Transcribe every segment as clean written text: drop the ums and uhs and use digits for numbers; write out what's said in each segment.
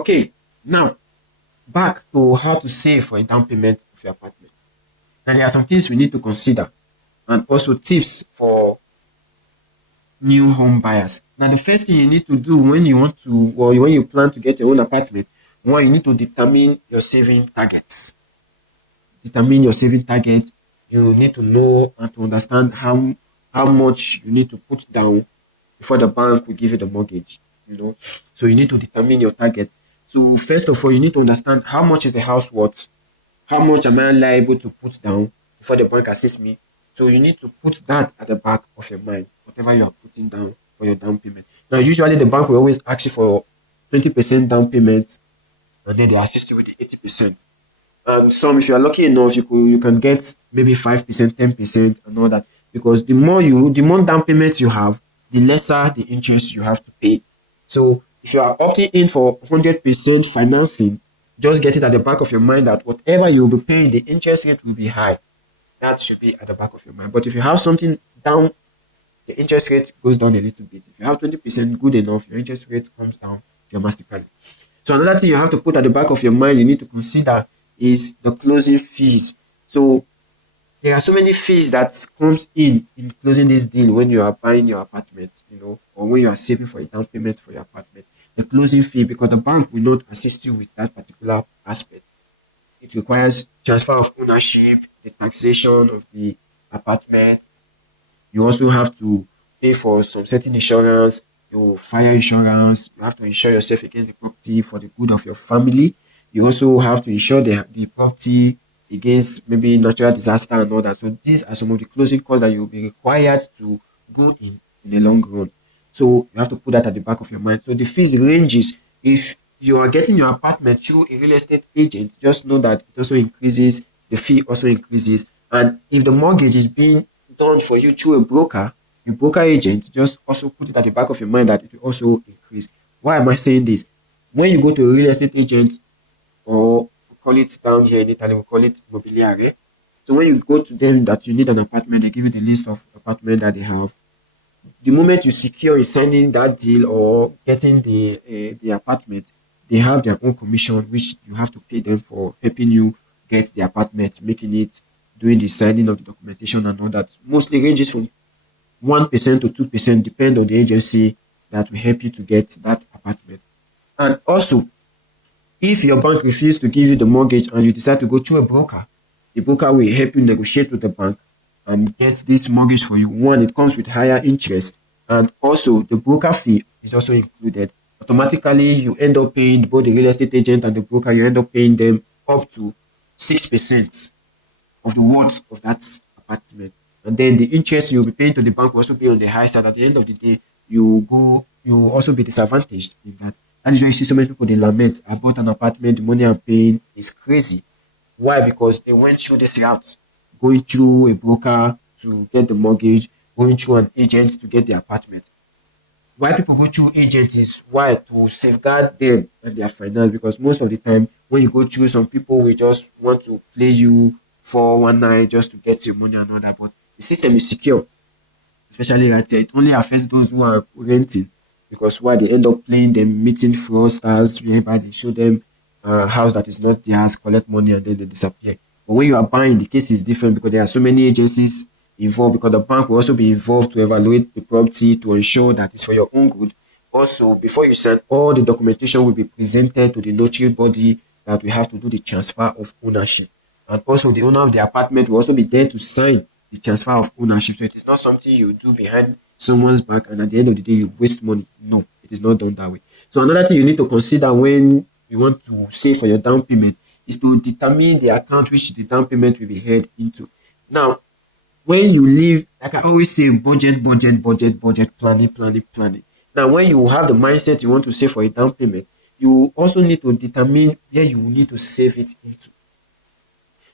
Okay, now back to how to save for a down payment of your apartment. Now there are some things we need to consider and also tips for new home buyers. Now the first thing you need to do when you want to or when you plan to get your own apartment, one, you need to determine your saving targets. Determine your saving target. You need to know and to understand how much you need to put down before the bank will give you the mortgage. So you need to determine your target. So first of all, you need to understand how much is the house worth, how much am I liable to put down before the bank assists me. So you need to put that at the back of your mind, whatever you are putting down for your down payment. Now usually the bank will always ask you for 20% down payment, and then they assist you with the 80%. And some, if you are lucky enough, you can get maybe 5%, 10%, and all that. Because the more down payment you have, the lesser the interest you have to pay. So if you are opting in for 100% financing, just get it at the back of your mind that whatever you will be paying, the interest rate will be high. That should be at the back of your mind. But if you have something down, the interest rate goes down a little bit. If you have 20%, good enough, your interest rate comes down dramatically. So another thing you have to put at the back of your mind, you need to consider is the closing fees. So there are so many fees that comes in closing this deal when you are buying your apartment, or when you are saving for a down payment for your apartment. The closing fee, because the bank will not assist you with that particular aspect. It requires transfer of ownership, the taxation of the apartment. You also have to pay for some certain insurance, your fire insurance. You have to insure yourself against the property for the good of your family. You also have to insure the property against maybe natural disaster and all that. So these are some of the closing costs that you'll be required to do in the long run. So you have to put that at the back of your mind. So the fees ranges. If you are getting your apartment through a real estate agent, just know that it also increases, the fee also increases. And if the mortgage is being done for you through a broker agent, just also put it at the back of your mind that it will also increase. Why am I saying this? When you go to a real estate agent, or we call it down here in Italy, we call it mobiliare. So when you go to them that you need an apartment, they give you the list of apartment that they have. The moment you secure is signing that deal or getting the apartment, they have their own commission which you have to pay them for helping you get the apartment, making it, doing the signing of the documentation and all that. Mostly ranges from 1% to 2%, depend on the agency that will help you to get that apartment. And also, if your bank refuses to give you the mortgage and you decide to go through a broker, the broker will help you negotiate with the bank and get this mortgage for you. One, it comes with higher interest, and also the broker fee is also included. Automatically, you end up paying both the real estate agent and the broker, you end up paying them up to 6% of the worth of that apartment. And then the interest you'll be paying to the bank will also be on the high side. At the end of the day, you will also be disadvantaged in that. That is why you see so many people they lament. I bought an apartment, the money I'm paying is crazy. Why? Because they went through this route, going through a broker to get the mortgage, going through an agent to get the apartment. Why people go through agents is why to safeguard them and their finance, because most of the time when you go through, some people will just want to play you for one night just to get your money and all that. But the system is secure, especially right here. It only affects those who are renting, because why they end up playing them, meeting fraudsters whereby they show them a house that is not theirs, collect money, and then they disappear. But when you are buying, the case is different because there are so many agencies involved, because the bank will also be involved to evaluate the property to ensure that it's for your own good. Also, before you sign, all the documentation will be presented to the notary body that we have to do the transfer of ownership. And also, the owner of the apartment will also be there to sign the transfer of ownership. So it is not something you do behind someone's back and at the end of the day you waste money. No, it is not done that way. So another thing you need to consider when you want to save for your down payment is to determine the account which the down payment will be held into. Now, when you leave, like I always say, budget, planning. Now, when you have the mindset you want to save for a down payment, you also need to determine where you need to save it into.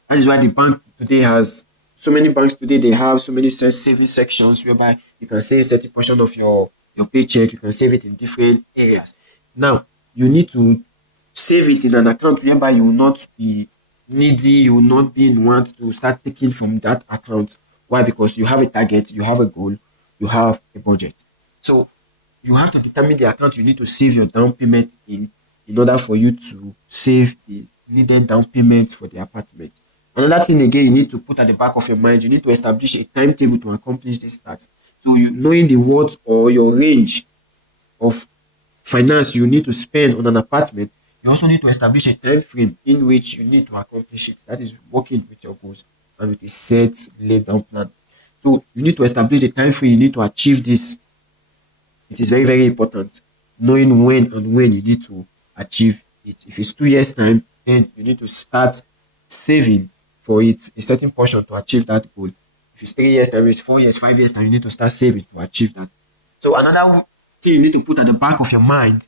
That is why the bank today has so many banks today. They have so many saving sections whereby you can save a certain portion of your paycheck. You can save it in different areas. Now you need to save it in an account whereby you will not be needy. You will not be in want to start taking from that account. Why? Because you have a target, you have a goal, you have a budget. So you have to determine the account you need to save your down payment in. in order for you to save the needed down payment for the apartment. Another thing again you need to put at the back of your mind, you need to establish a timetable to accomplish this task. So you knowing the worth or your range of finance you need to spend on an apartment, you also need to establish a time frame in which you need to accomplish it. That is working with your goals and with a set laid down plan. So you need to establish a time frame you need to achieve this. It is very, very important knowing when you need to achieve it. If it's 2 years' time, then you need to start saving for it, a certain portion to achieve that goal. If it's 3 years' time, it's 4 years, 5 years' time, you need to start saving to achieve that. So another thing you need to put at the back of your mind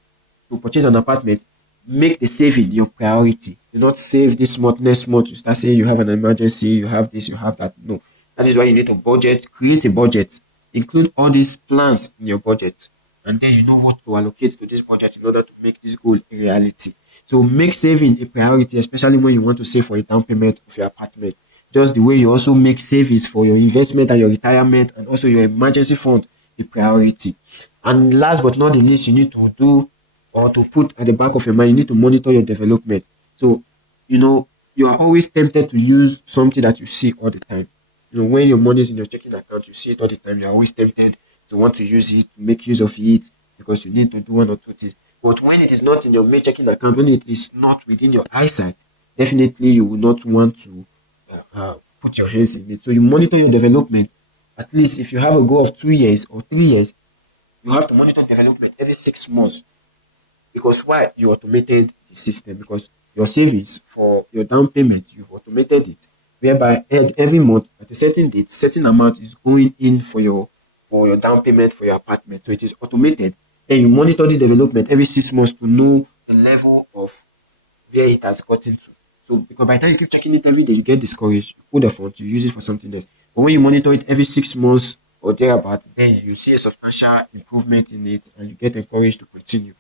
to purchase an apartment, make the saving your priority. Do not save this month, next month. You start saying you have an emergency, you have this, you have that. No. That is why you need to budget, create a budget, include all these plans in your budget, and then you know what to allocate to this budget in order to make this goal a reality. So make saving a priority, especially when you want to save for a down payment of your apartment. Just the way you also make savings for your investment and your retirement and also your emergency fund a priority. And last but not the least, you need to do or to put at the back of your mind, you need to monitor your development. So, you are always tempted to use something that you see all the time. When your money is in your checking account, you see it all the time. You're always tempted to want to use it, to make use of it, because you need to do one or two things. But when it is not in your main checking account, when it is not within your eyesight, definitely you will not want to put your hands in it. So you monitor your development. At least if you have a goal of 2 years or 3 years, you have to monitor development every 6 months. Because why? You automated the system, because your savings for your down payment, you've automated it, whereby every month at a certain date, certain amount is going in for your down payment for your apartment. So it is automated. Then you monitor the development every 6 months to know the level of where it has gotten to. So because by the time you keep checking it every day, you get discouraged. You put the funds, you use it for something else. But when you monitor it every 6 months or thereabout, then you see a substantial improvement in it and you get encouraged to continue.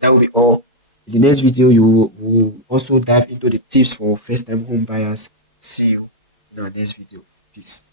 That will be all. In the next video, you will also dive into the tips for first time home buyers. See you in our next video. Peace.